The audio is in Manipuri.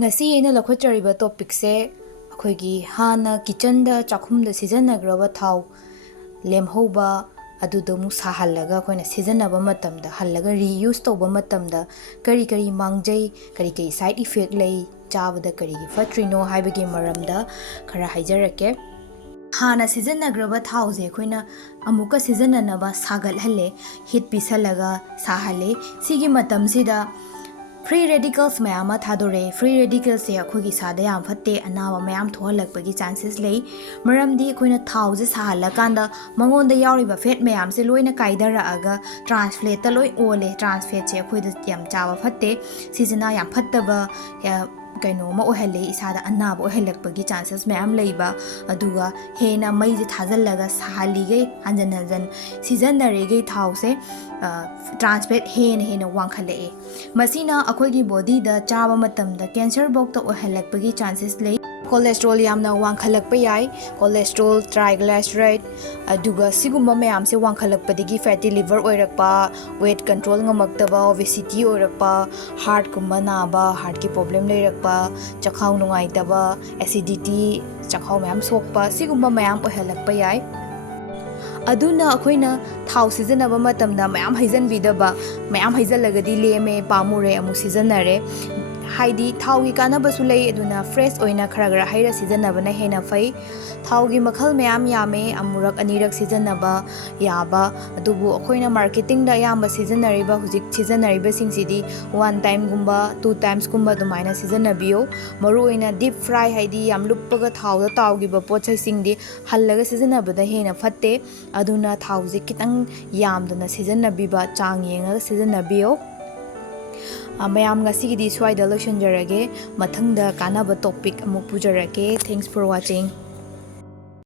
ngasi aina lakhotchariba topic se akhoi hana kitchen da chakhum da sijannagraba thau lemhoba adudo mu sahalaga koina sijanaba matam da halaga reuse toba matam da kari kari mangjai kari side effect lei chabada kari gi fatrino haibagi maramda khara haijarake hana sijannagraba thau je koina amuka sijananaba sagal halle heat pisalaga sahale sigi matam sida free radicals mayama thadore free radicals se akhoi sada yam fatte anawa mayam thohalakpagi chances lei maramdi akoina thau je sahala kanda mangonda yauriba fat mayam se loina kaidara aga transfat ta loi ole transfat se akhoi da yam chawa fatte sijina yam fattaba kaino ma ohale isada anaba ohalakpagi chances mayam leiba aduga hena mai je thajallaga sahalige hanjan hanjan sijanare ge thau se transfat hena wangkhale masina akhoi body da chaba matam da cancer bok to ohalakpagi chances lei cholesterol yamna wangkhalakpa yai cholesterol triglyceride aduga sigumba mayam se wangkhalakpadigi fatty liver oirakpa weight control ngamaktaba obesity oirakpa heart kumba naba heart ki problem leirakpa chakhau nungaitaba acidity chakhau mayam sokpa sigumba mayam ohalakpa yai aduna akoina thau sijanaba matamda mayam haijanbidaba mayam haijalagadi leme pamure amu sijanare haidi thau gi kanabasu lei aduna fresh oina khara haira sijanabana hena fai thau gi makhal mayam yame amurak anirak sijanaba yaba adubu akoina marketing da yamba sijanariba hujik sijanariba singsidi one time gumba two times gumba dumaina sijanabiyo maru oina deep fry haidi yam luppaga thau da taw gi ba pochai singdi hallaga sijanabada hena fatte aduna thau ji kitang yamdana sijanabiba chang yenga sijanabiyo mayam ngasi di swai da lotion jarage mathang da kanaba topic amuk pujarage. Thanks for watching.